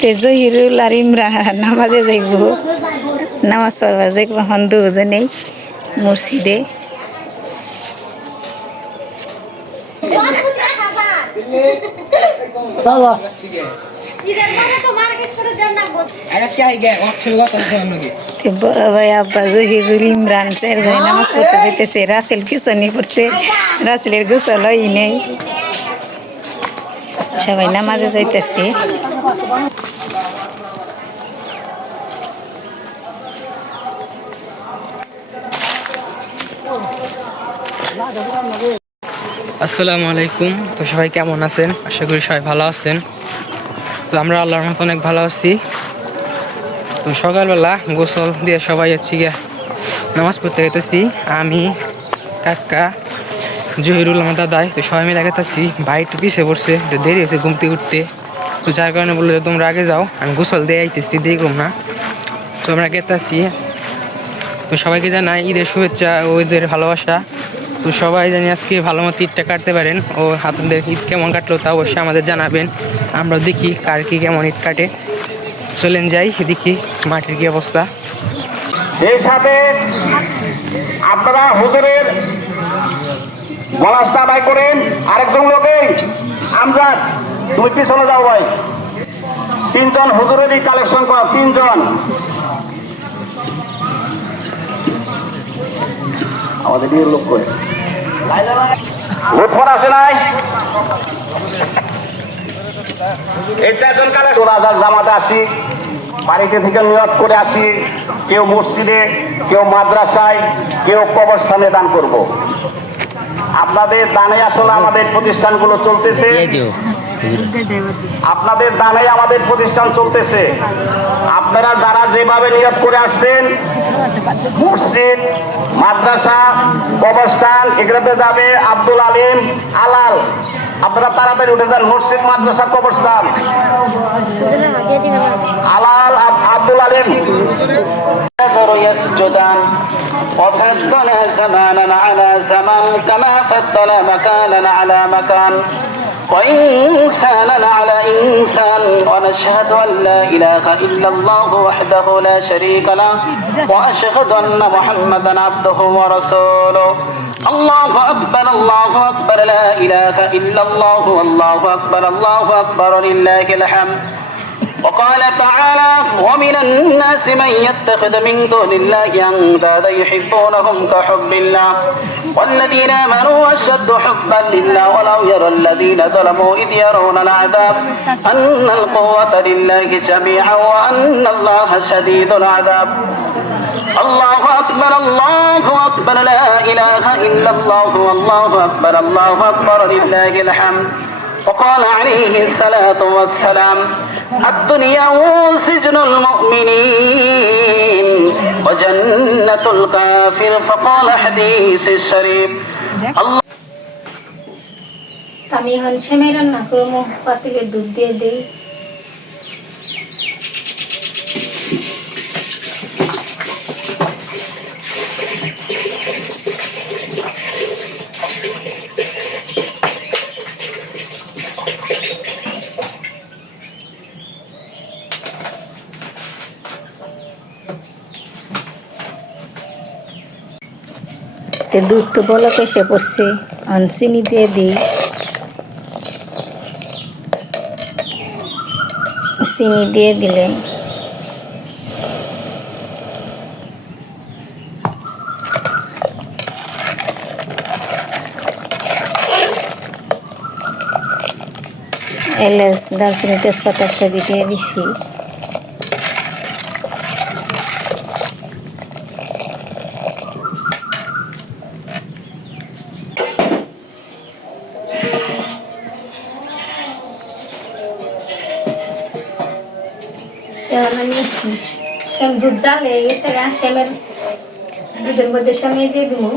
তে জহিরুল আর ইমরান নামাজে যাইব, নামাজ পড়বার যাইব হন দুজনেই মসজিদে। বড় ভাই আব্বা জহিরুল ইমরান চারজনে নামাজ পড়তে যাইতেছে। রাসেল পিছনে পড়ছে, রাসেলের গোসল হয় নেই, সবাই নামাজে যাইতেছে। আসসালামু আলাইকুম। তো সবাই কেমন আছেন? আশা করি সবাই ভালো আছেন। তো আমরা আল্লাহর মতো অনেক ভালো আছি। তো সকালবেলা গোসল দিয়ে সবাই হচ্ছে গিয়ে নামাজ পড়তে গেতেছি। আমি, কাকা, জহিরুল, আমার দাদাই, তো সবাই মিলে গেতেছি। ভাই একটু পিছিয়ে পড়ছে, একটু দেরি হয়েছে ঘুমতে উঠতে, তো যার কারণে বললো যে তোমরা আগে যাও, আমি গোসল দিয়ে আইতেছি, দেখুম না। তো আমরা গেতেছি। তো সবাইকে জানাই ঈদের শুভেচ্ছা ও ঈদের ভালোবাসা। তো সবাই জানি আজকে ভালো মতো ঈদটা কাটতে পারেন, ও আপনাদের ঈদ কেমন কাটলো তা অবশ্যই আমাদের জানাবেন। আমরা দেখি কার কি কেমন ঈদ কাটে। চলেন যাই দেখি মাঠের কি অবস্থা। এর সাথে আপনারা হুজুরের বলাসটা আদায় করেন। আরেকজন লোকেই আমরা তুমি পিছনে যাও ভাই, তিনজন হুজুরেরই কালেকশন করা, তিনজন আমাদের বিয়ের লোক করে ভোট আসে নাই। এই চারজন কালেকশন জামাতে আসি, বাড়িতে থেকে নিয়ত করে আসি, কেউ মসজিদে, কেউ মাদ্রাসায়, কেউ কবরস্থানে দান করব। আপনাদের দানে আসলে আমাদের প্রতিষ্ঠানগুলো চলতেছে, আপনাদের দানে আমাদের প্রতিষ্ঠান চলতেছে। আপনারা যারা যেভাবে নিয়ত করে আসছেন, মসজিদ, মাদ্রাসা, কবরস্থান এগুলোতে যাবে আব্দুল আলিম, আলাল, আপনারা তাড়াতাড়ি উঠে যান। মসজিদ, মাদ্রাসা, কবরস্থান, আলাল, আব্দুল আলিম। يسجدان وفضل زمانا على زمان كما فضل مكانا على مكان وإنسانا على إنسان ونشهد أن لا إله إلا الله وحده لا شريك له وأشهد أن محمدا عبده ورسوله الله أكبر الله أكبر لا إله إلا الله والله أكبر الله أكبر لله الحمد وقال تعالى ومن الناس من يتخذ من دون الله أندادا يحبونهم كحب الله والذين آمنوا أشد حبا لله ولو يرى الذين ظلموا إذ يرون العذاب أن القوة لله جميعا وأن الله شديد العذاب الله أكبر الله أكبر لا إله إلا الله والله أكبر الله أكبر لله الحمد وقال عليه الصلاة والسلام الدنيا سجن المؤمنين وجنة الكافر فقال حديث الشريف আমি এখন সেমাই রান্না করবো, পাতিলে দুধ দিয়ে দিই। দুধ তো বলক এসে পড়ছে, চিনি দিয়ে দিই। চিনি দিয়ে দিলেন, এলাচ, দারচিনি, তেজপাতা সবই দিয়ে দিছি। দুধ জালে গেছে, শ্যামের দুধের মধ্যে শ্যামে দিয়ে দেবো।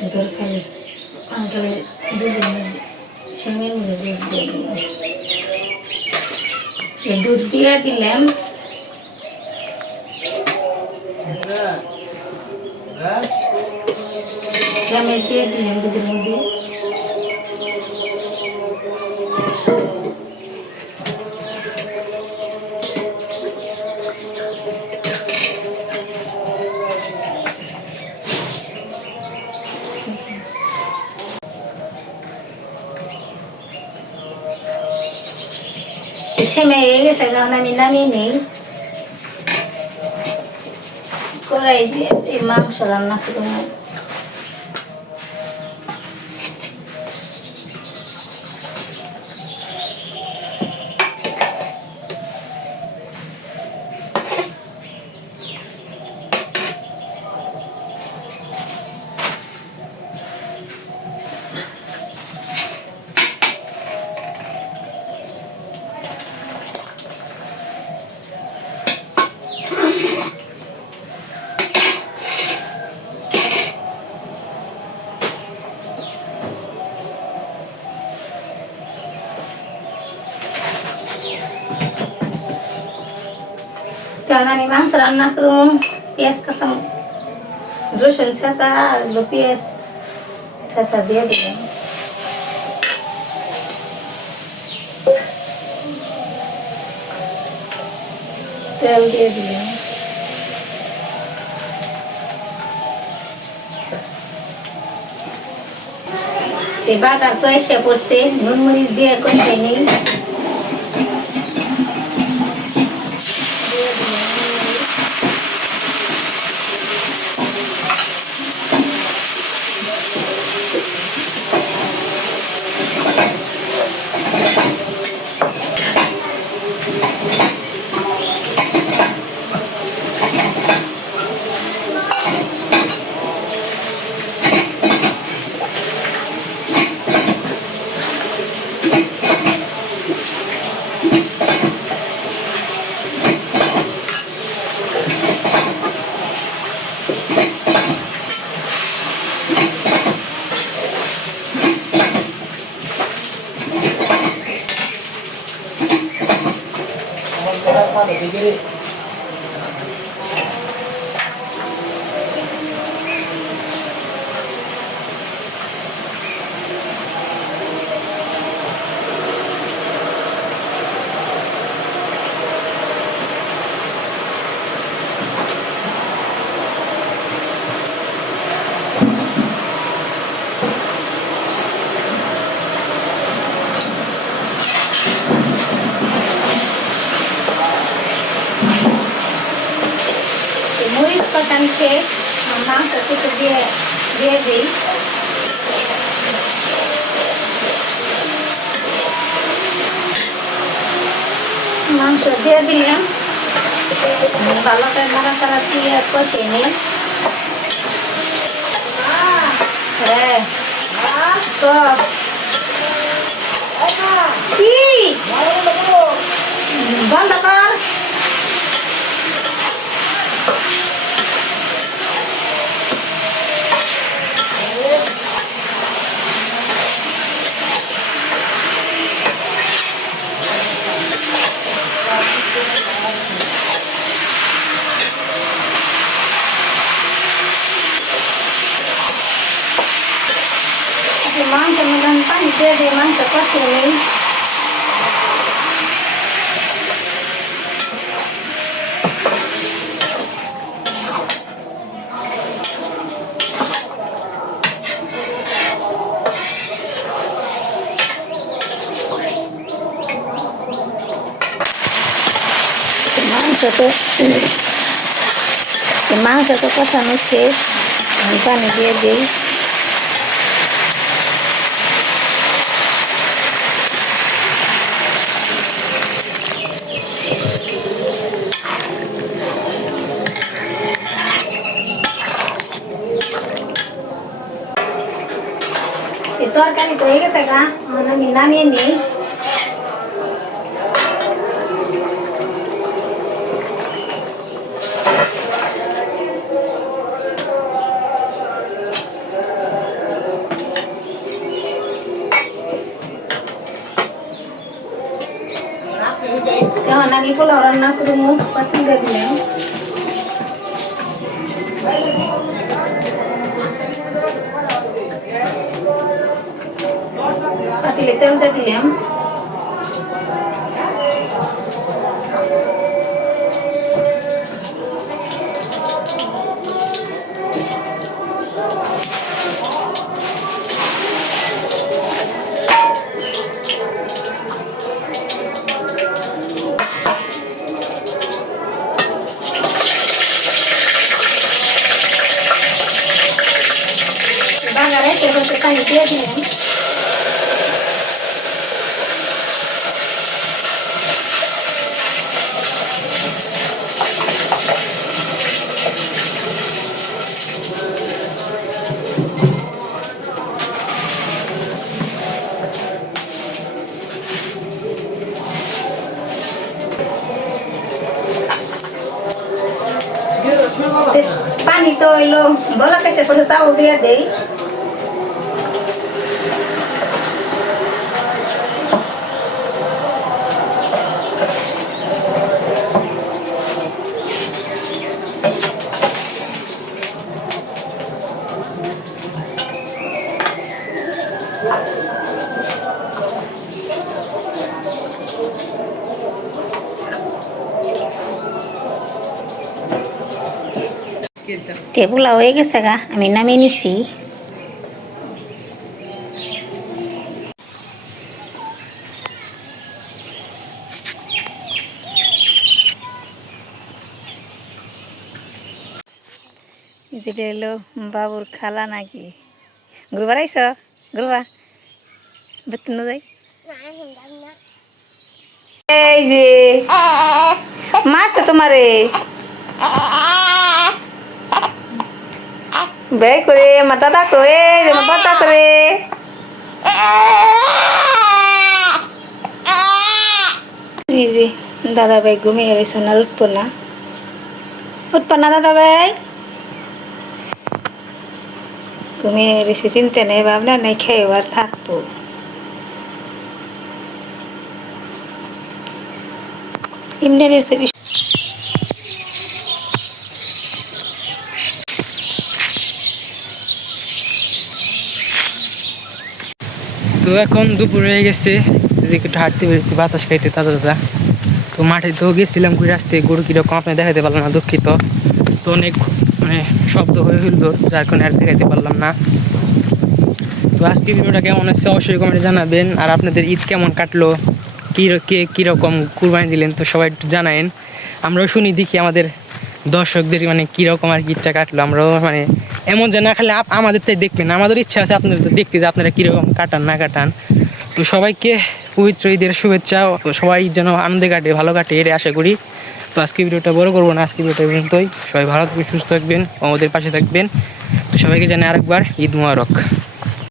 দরকারি আঙ্কেলে দুধের মধ্যে সেমের মধ্যে দুধ দিয়ে দিলাম। এই দুধ দিয়ে দিলাম। সেমের দিয়ে দিলাম দুধের মধ্যে। সেমাই হয়ে গেছে, যখন আমি নামিয়ে নিই কড়াই দিয়ে এই মাংস রান্না করবো। তখন আমি মাংস রান্না করবো। পেঁয়াজ কাঁচা রসুন ছেঁচা আর পেঁয়াজ ছেঁচা দিয়ে দিলাম। তেল দিয়ে দিলাম। বাগার তো এসে পড়ছে, নুন মরিচ দিয়ে কষে নিই। মরিচ কষান শেষ, মাংস কিছু দিয়ে দিই। মাংস দিয়ে দিলাম, ভালো করে নাড়াচাড়া দিয়ে কষিয়ে নিই। হ্যাঁ তো কি বন্ধ কর। মাংসের মধ্যে আমি পানি দিয়ে দিই, মাংস কষিয়ে নিই। মাংস তো কষানো শেষ, আমি পানি দিয়ে দিই। তরকারি তো হয়ে গেছে গা, আমি নামিয়ে নিই। এখন আমি পোলাও রান্না করবো, পাতিল দিয়ে দিলাম। পাতিলে তেল দিয়ে দিলাম। বাগারে তেল পানি দিয়ে দিলাম। পানি তো এলো বলা কেসে করে চাউল দিয়ে দেই। টেবুল হয়ে গেছে গা, আমি নামিয়ে নিছি। যেটা এলো বাবুর খালা নাকি ঘুরবার আইস ঘুরবা বেতন যাই। এই যে মারছে তোমারে বে করে আমার দাদা করে বাতা করে দাদা ভাই ঘুমিয়ে গেছে না, উঠবো না উঠবো না দাদা ভাই ঘুমিয়ে গেছে, চিন্তা নেই ভাবনা নেই, খেয়ে আর থাকবো। এমনি রেসিপি তো এখন দুপুর হয়ে গেছে, এদিকে একটু হাঁটতে পেরেছি বাতাস খাইতে তাজা তাজা। তো মাঠে তো গেছিলাম ঘুরে আসতে, গরু কীরকম আপনি দেখাতে পারলাম না, দুঃখিত। তো অনেক মানে শব্দ হয়ে ফেললো, যার কারণে আর দেখাতে পারলাম না। তো আজকে ভিডিওটা কেমন হচ্ছে অবশ্যই কমেন্টে জানাবেন। আর আপনাদের ঈদ কেমন কাটলো, কে কীরকম কুরবানি দিলেন, তো সবাই একটু জানায়েন। আমরাও শুনি দেখি আমাদের দর্শকদের মানে কীরকম আর কি ইচ্ছা কাটলো। আমরাও মানে এমন যে না খালি আমাদের তাই দেখবেন, আমাদের ইচ্ছা আছে আপনাদের দেখতে যে আপনারা কীরকম কাটান না কাটান। তো সবাইকে পবিত্র ঈদের শুভেচ্ছা, সবাই যেন আনন্দে কাটে ভালো কাটে এটাই আশা করি। তো আজকে ভিডিওটা বড় করবো না, আজকে ভিডিওটা পর্যন্তই। সবাই ভালো থাকবেন, সুস্থ থাকবেন, আমাদের পাশে থাকবেন। তো সবাইকে জানাই আরেকবার ঈদ মুবারক।